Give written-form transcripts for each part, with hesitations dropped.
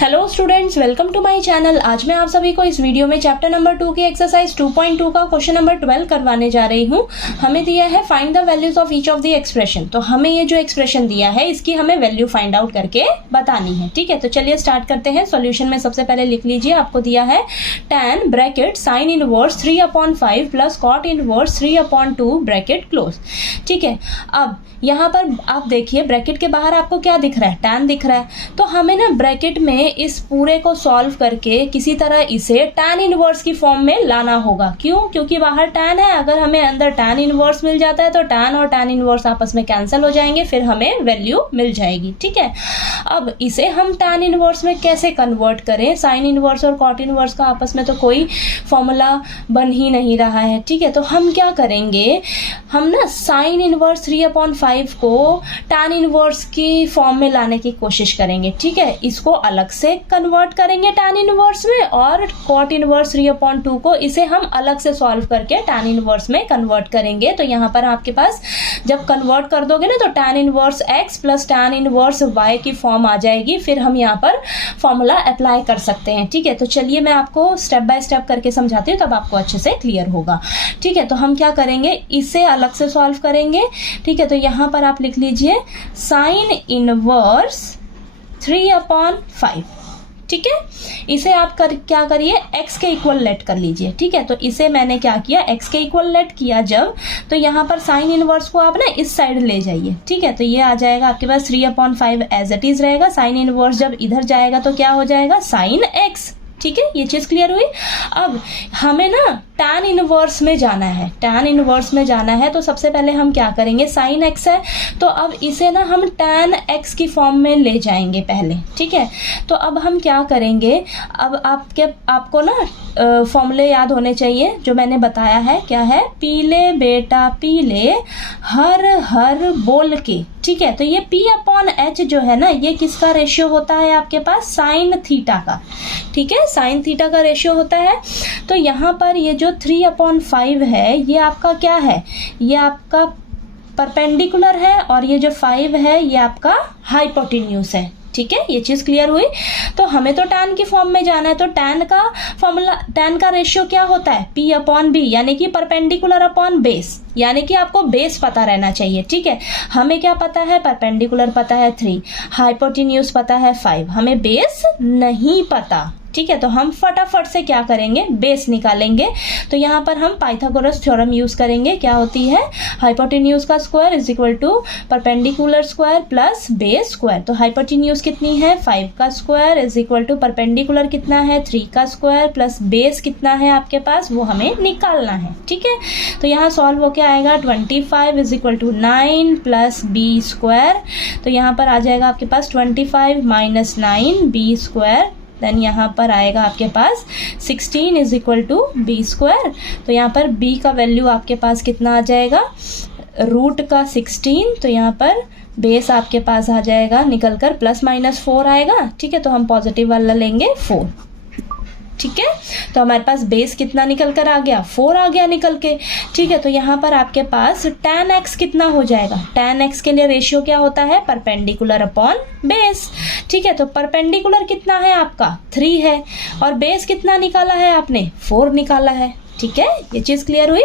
Hello students, welcome to my channel. आज मैं आप सभी को इस वीडियो में चैप्टर नंबर 2 की एक्सरसाइज 2.2 का क्वेश्चन नंबर 12 करवाने जा रही हूँ। हमें दिया है find the values of each of the expression. तो हमें ये जो एक्सप्रेशन दिया है इसकी हमें वैल्यू फाइंड आउट करके बतानी है। ठीक है, तो चलिए स्टार्ट करते हैं। सॉल्यूशन में सबसे पहले लिख लीजिए, आपको दिया है tan bracket sine inverse 3/5 plus cot inverse 3/2 bracket close. ठीक है, अब यहाँ पर आप देखिए ब्रैकेट के बाहर आपको क्या दिख रहा है, tan दिख रहा है। तो हमें ना ब्रैकेट में इस पूरे को सॉल्व करके किसी तरह इसे tan इनवर्स की फॉर्म में लाना होगा। क्यों? क्योंकि बाहर tan है, अगर हमें अंदर tan इनवर्स मिल जाता है तो tan और tan इनवर्स आपस में कैंसिल हो जाएंगे, फिर हमें वैल्यू मिल जाएगी। ठीक है, अब इसे हम tan इनवर्स में कैसे कन्वर्ट करें? साइन इनवर्स और कॉट इनवर्स का आपस में तो कोई फॉर्मूला बन ही नहीं रहा है। ठीक है, तो हम क्या करेंगे, हम ना साइन इनवर्स 3/5 को tan इनवर्स की फॉर्म में लाने की कोशिश करेंगे। ठीक है, इसको अलग से कन्वर्ट करेंगे tan इनवर्स में, और cot इनवर्स 3/2 को इसे हम अलग से सॉल्व करके tan इनवर्स में कन्वर्ट करेंगे। तो यहाँ पर आपके पास जब कन्वर्ट कर दोगे ना तो tan inverse x plus tan inverse y की फॉर्म आ जाएगी। फिर हम यहाँ पर फॉर्मूला अप्लाई कर सकते हैं। ठीक है, तो चलिए मैं आपको स्टेप बाय स्टेप करके समझाती हूँ, तब आपको अच्छे से क्लियर होगा। ठीक है, तो हम क्या करेंगे, इसे अलग से सॉल्व करेंगे। ठीक है, तो यहाँ पर आप लिख लीजिए साइन इनवर्स 3/5। ठीक है, इसे आप क्या करिए, x के इक्वल लेट कर लीजिए। ठीक है, तो इसे मैंने क्या किया, x के इक्वल लेट किया जब, तो यहाँ पर साइन इनवर्स को आप ना इस साइड ले जाइए। ठीक है, तो ये आ जाएगा आपके पास 3/5 एज इट इज रहेगा। साइन इनवर्स जब इधर जाएगा तो क्या हो जाएगा, साइन x। ठीक है, ये चीज क्लियर हुई। अब हमें ना tan इनवर्स में जाना है, tan इनवर्स में जाना है तो सबसे पहले हम क्या करेंगे, sin x है तो अब इसे ना हम tan x की फॉर्म में ले जाएंगे पहले। ठीक है, तो अब हम क्या करेंगे, अब आपको ना फॉर्मूले याद होने चाहिए जो मैंने बताया है। क्या है, पीले बेटा पीले हर हर बोल के। ठीक है, तो ये p/h जो है ना, ये किसका रेशियो होता है आपके पास, साइन थीटा का। ठीक है, साइन थीटा का रेशियो होता है। तो यहाँ पर ये जो 3/5 है ये आपका क्या है, ये आपका परपेंडिकुलर है, और ये जो 5 है ये आपका हाइपोटेन्यूज है। ठीक है, ये चीज क्लियर हुई। तो हमें तो tan की फॉर्म में जाना है, तो tan का फॉर्मूला, tan का रेशियो क्या होता है, p/b, यानी कि परपेंडिकुलर अपॉन बेस, यानी कि आपको बेस पता रहना चाहिए। ठीक है, हमें क्या पता है, परपेंडिकुलर पता है 3, हाइपोटेन्यूज पता है 5, हमें बेस नहीं पता। ठीक है, तो हम फटाफट से क्या करेंगे, बेस निकालेंगे। तो यहाँ पर हम पाइथागोरस थ्योरम यूज करेंगे। क्या होती है, हाइपोटेन्यूज का square is equal to perpendicular square plus base square. तो हाइपोटेन्यूज कितनी है, 5 का square is equal to perpendicular कितना है, 3 का स्क्वायर प्लस बेस कितना है आपके पास, वो हमें निकालना है। ठीक है, तो यहाँ सॉल्व होके आएगा 25 is equal to 9 plus B square. तो यहाँ पर आ जाएगा आपके पास 25 माइनस 9 बी स्क्वायर। देन यहाँ पर आएगा आपके पास 16 is equal to B square. तो यहाँ पर b का वैल्यू आपके पास कितना आ जाएगा, रूट का 16। तो यहाँ पर बेस आपके पास आ जाएगा निकल कर प्लस माइनस 4 आएगा। ठीक है, तो हम पॉजिटिव वाला लेंगे 4। ठीक है, तो हमारे पास बेस कितना निकल कर आ गया, 4 आ गया निकल के। ठीक है, तो यहाँ पर आपके पास tan x कितना हो जाएगा, tan x के लिए रेशियो क्या होता है, परपेंडिकुलर अपॉन बेस। ठीक है, तो परपेंडिकुलर कितना है आपका 3 है, और बेस कितना निकाला है आपने, 4 निकाला है। ठीक है, ये चीज क्लियर हुई।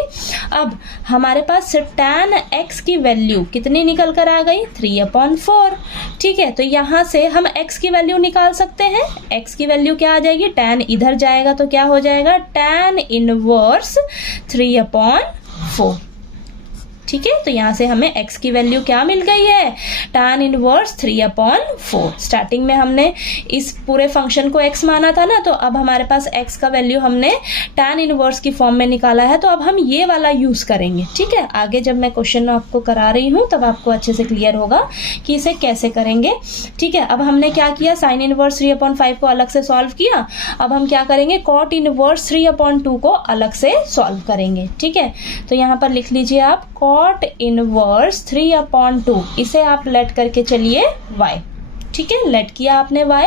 अब हमारे पास tan x की वैल्यू कितनी निकल कर आ गई, 3/4। ठीक है, तो यहाँ से हम x की वैल्यू निकाल सकते हैं। x की वैल्यू क्या आ जाएगी, tan इधर जाएगा तो क्या हो जाएगा, tan इनवर्स 3/4। ठीक है, तो यहाँ से हमें x की वैल्यू क्या मिल गई है, tan इनवर्स 3/4। स्टार्टिंग में हमने इस पूरे फंक्शन को x माना था ना, तो अब हमारे पास x का वैल्यू हमने tan इनवर्स की फॉर्म में निकाला है, तो अब हम ये वाला यूज करेंगे। ठीक है, आगे जब मैं क्वेश्चन आपको करा रही हूँ तब आपको अच्छे से क्लियर होगा कि इसे कैसे करेंगे। ठीक है, अब हमने क्या किया, साइन इनवर्स 3/5 को अलग से सॉल्व किया। अब हम क्या करेंगे, कॉट इनवर्स 3/2 को अलग से सॉल्व करेंगे। ठीक है, तो यहाँ पर लिख लीजिए आप कॉट इनवर्स 3/2, इसे आप लेट करके चलिए y। ठीक है, लेट किया आपने y।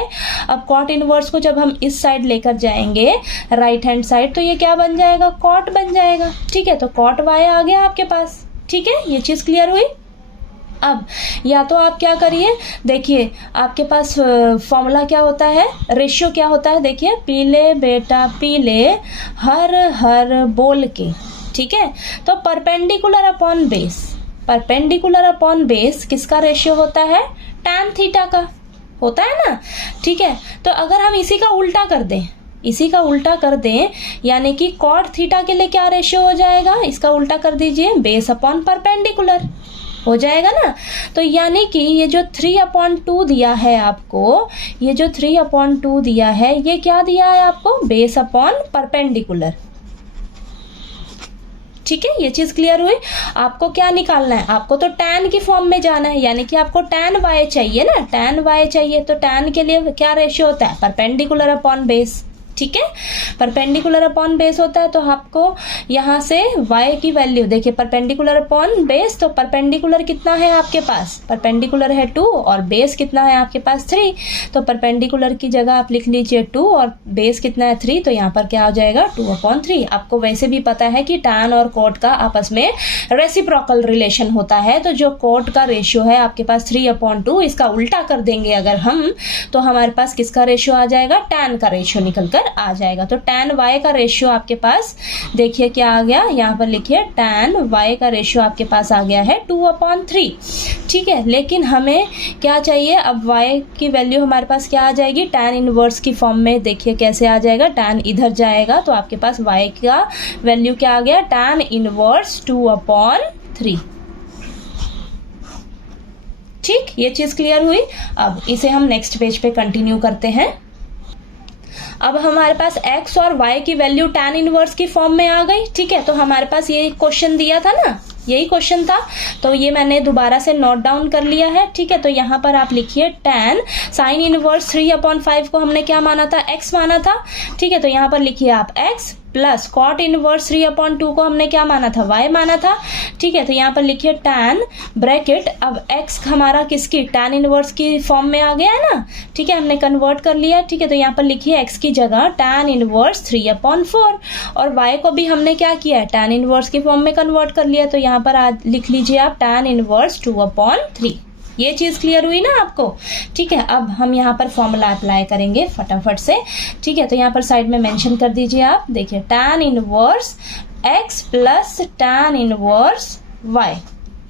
अब कॉट इनवर्स को जब हम इस साइड लेकर जाएंगे राइट हैंड साइड, तो ये क्या बन जाएगा, कॉट बन जाएगा। ठीक है, तो कॉट y आ गया आपके पास। ठीक है, ये चीज क्लियर हुई। अब या तो आप क्या करिए, देखिए आपके पास फॉर्मूला क्या होता है, रेशियो क्या होता है, देखिए पीले बेटा पीले हर हर बोल के, ठीक है। तो perpendicular upon base, perpendicular upon base किसका रेशियो होता है, tan थीटा का होता है ना, ठीक है। तो अगर हम इसी का उल्टा कर दें, इसी का उल्टा कर दें, यानी कि cot थीटा के लिए क्या रेशियो हो जाएगा, इसका उल्टा कर दीजिए, बेस अपॉन परपेंडिकुलर हो जाएगा ना। तो यानी कि ये जो 3/2 दिया है आपको, ये जो 3/2 दिया है, ये क्या दिया है आपको, बेस अपॉन परपेंडिकुलर, ठीक है। ये चीज क्लियर हुई। आपको क्या निकालना है, आपको तो tan की फॉर्म में जाना है, यानी कि आपको tan y चाहिए ना, tan y चाहिए। तो tan के लिए क्या रेशियो होता है, परपेंडिकुलर अपॉन बेस, ठीक है। परपेंडिकुलर अपॉन बेस होता है, तो आपको यहाँ से y की वैल्यू देखिए, परपेंडिकुलर अपॉन बेस, तो परपेंडिकुलर कितना है आपके पास, परपेंडिकुलर है 2 और बेस कितना है आपके पास 3। तो परपेंडिकुलर की जगह आप लिख लीजिए 2 और बेस कितना है 3, तो यहाँ पर क्या हो जाएगा 2/3। आपको वैसे भी पता है कि tan और cot का आपस में रेसिप्रोकल रिलेशन होता है, तो जो cot का रेशियो है आपके पास 3/2, इसका उल्टा कर देंगे अगर हम, तो हमारे पास किसका रेशियो आ जाएगा, tan का रेशियो निकल कर आ जाएगा। तो tan y का रेशियो आपके पास देखिए क्या आ गया, यहाँ पर लिखिए tan y का रेशियो आपके पास आ गया है 2/3, ठीक है। लेकिन हमें क्या चाहिए, अब y की वैल्यू हमारे पास क्या आ जाएगी, tan इनवर्स की फॉर्म में। देखिए कैसे आ जाएगा, tan इधर जाएगा तो आपके पास y का वैल्यू क्या आ गया, tan इनवर्स 2/3, ठीक। ये चीज क्लियर हुई। अब इसे हम नेक्स्ट पेज पे कंटिन्यू करते हैं। अब हमारे पास x और y की वैल्यू tan इनवर्स की फॉर्म में आ गई, ठीक है। तो हमारे पास ये क्वेश्चन दिया था ना, यही क्वेश्चन था, तो ये मैंने दोबारा से नोट डाउन कर लिया है, ठीक है। तो यहाँ पर आप लिखिए tan साइन इनवर्स 3/5 को हमने क्या माना था, x माना था, ठीक है। तो यहाँ पर लिखिए आप x प्लस कॉट इनवर्स 3/2 को हमने क्या माना था, y माना था, ठीक है। तो यहाँ पर लिखिए tan ब्रैकेट, अब x हमारा किसकी, tan इनवर्स की फॉर्म में आ गया है ना, ठीक है, हमने कन्वर्ट कर लिया, ठीक है। तो यहाँ पर लिखिए x की जगह tan इनवर्स 3/4 और y को भी हमने क्या किया है, tan इनवर्स की फॉर्म में कन्वर्ट कर लिया। तो यहाँ पर आज लिख लीजिए आप tan इनवर्स 2/3। ये चीज क्लियर हुई ना आपको, ठीक है। अब हम यहाँ पर फॉर्मूला अप्लाई करेंगे फटाफट से, ठीक है। तो यहाँ पर साइड में मेंशन कर दीजिए आप, देखिए tan inverse x plus tan inverse y,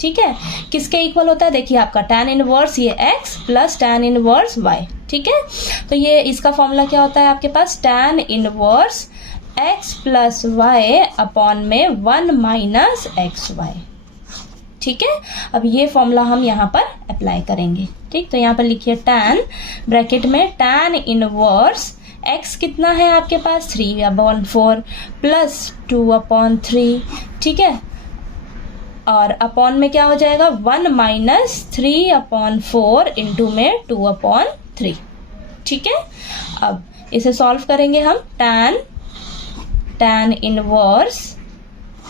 ठीक है, किसके इक्वल होता है, देखिए आपका tan इनवर्स ये x plus tan inverse y, ठीक है। तो ये इसका फॉर्मूला क्या होता है आपके पास, tan inverse x plus y upon में 1 माइनस xy, ठीक है। अब ये फॉर्मूला हम यहाँ पर अप्लाई करेंगे, ठीक। तो यहाँ पर लिखिए tan ब्रैकेट में tan इनवर्स x कितना है आपके पास 3/4 प्लस 2/3, ठीक है, और अपॉन में क्या हो जाएगा 1 माइनस 3/4 इंटू में 2/3, ठीक है। अब इसे सॉल्व करेंगे हम, tan इनवर्स,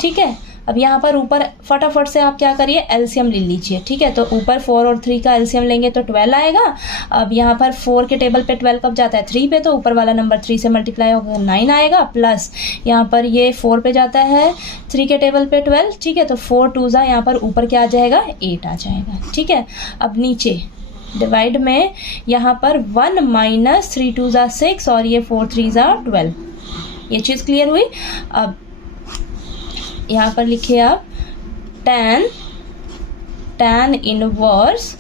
ठीक है। अब यहाँ पर ऊपर फटाफट से आप क्या करिए, एलसीएम ले लीजिए, ठीक है। तो ऊपर 4 और 3 का एलसीएम लेंगे तो 12 आएगा। अब यहाँ पर 4 के टेबल पे 12 कब जाता है 3 पे, तो ऊपर वाला नंबर 3 से मल्टीप्लाई होगा 9 आएगा, प्लस यहाँ पर ये 4 पे जाता है 3 के टेबल पे 12, ठीक है। तो 4 2 यहाँ पर ऊपर क्या आ जाएगा 8 आ जाएगा, ठीक है। अब नीचे डिवाइड में यहाँ पर 1 माइनस 3 2 6 और ये 4 3 12, ये चीज़ क्लियर हुई। अब यहाँ पर लिखिए आप tan इनवर्स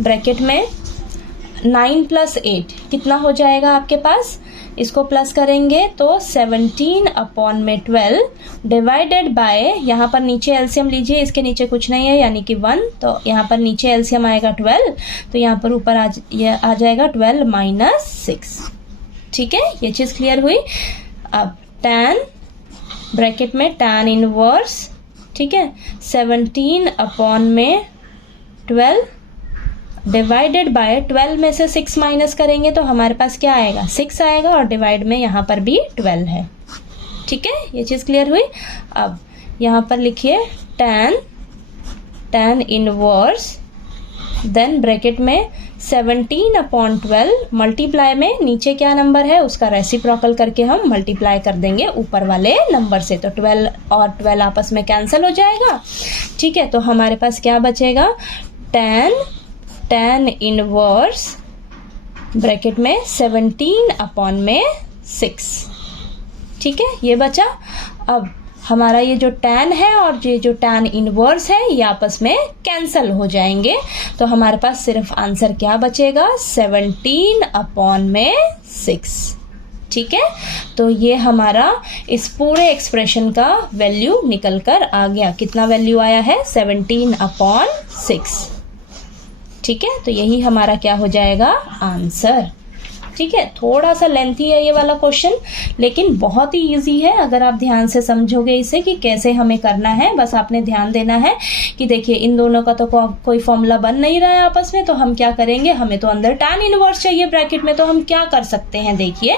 ब्रैकेट में 9 प्लस 8 कितना हो जाएगा आपके पास, इसको प्लस करेंगे तो 17/12 डिवाइडेड बाय, यहाँ पर नीचे एलसीएम लीजिए, इसके नीचे कुछ नहीं है यानी कि 1, तो यहाँ पर नीचे एलसीएम आएगा 12, तो यहाँ पर ऊपर आ जाएगा 12 माइनस 6, ठीक है। ये चीज़ क्लियर हुई। अब tan ब्रैकेट में tan इनवर्स, ठीक है, 17/12 डिवाइडेड बाय 12 में से 6 माइनस करेंगे तो हमारे पास क्या आएगा 6 आएगा, और डिवाइड में यहाँ पर भी 12 है, ठीक है। ये चीज़ क्लियर हुई। अब यहाँ पर लिखिए tan इनवर्स, देन ब्रैकेट में 17/12 मल्टीप्लाई में नीचे क्या नंबर है उसका रेसिप्रोकल करके हम मल्टीप्लाई कर देंगे ऊपर वाले नंबर से, तो 12 और 12 आपस में कैंसिल हो जाएगा, ठीक है। तो हमारे पास क्या बचेगा tan इनवर्स ब्रैकेट में 17/6। ठीक है, ये बचा। अब हमारा ये जो tan है और ये जो tan इनवर्स है ये आपस में कैंसल हो जाएंगे, तो हमारे पास सिर्फ आंसर क्या बचेगा, 17/6। ठीक है, तो ये हमारा इस पूरे एक्सप्रेशन का वैल्यू निकल कर आ गया। कितना वैल्यू आया है, 17/6। ठीक है, तो यही हमारा क्या हो जाएगा, आंसर। ठीक है, थोड़ा सा लेंथी है ये वाला क्वेश्चन, लेकिन बहुत ही इजी है अगर आप ध्यान से समझोगे इसे कि कैसे हमें करना है। बस आपने ध्यान देना है कि देखिए इन दोनों का तो कोई फॉर्मूला बन नहीं रहा है आपस में, तो हम क्या करेंगे, हमें तो अंदर tan इनवर्स चाहिए ब्रैकेट में, तो हम क्या कर सकते हैं, देखिए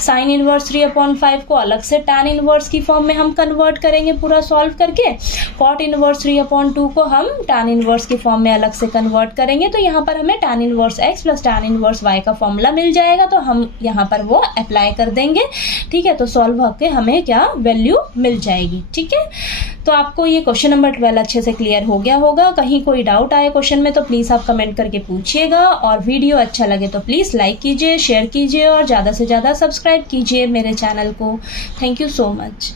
sin इनवर्स 3/5 को अलग से tan इनवर्स की फॉर्म में हम कन्वर्ट करेंगे पूरा सॉल्व करके। cot इनवर्स 3/2 को हम tan इनवर्स की फॉर्म में अलग से कन्वर्ट करेंगे, तो यहाँ पर हमें tan inverse x plus tan inverse y का फॉर्मूला मिल जाएगा, तो हम यहाँ पर वो अप्लाई कर देंगे। ठीक है, तो सॉल्व होके हमें क्या वैल्यू मिल जाएगी। ठीक है, तो आपको ये क्वेश्चन नंबर 12 अच्छे से क्लियर हो गया होगा। कहीं कोई डाउट आए क्वेश्चन में तो प्लीज़ आप कमेंट करके पूछिएगा, और वीडियो अच्छा लगे तो प्लीज़ लाइक कीजिए, शेयर कीजिए और ज़्यादा से ज़्यादा सब्सक्राइब कीजिए मेरे चैनल को। Thank you so much.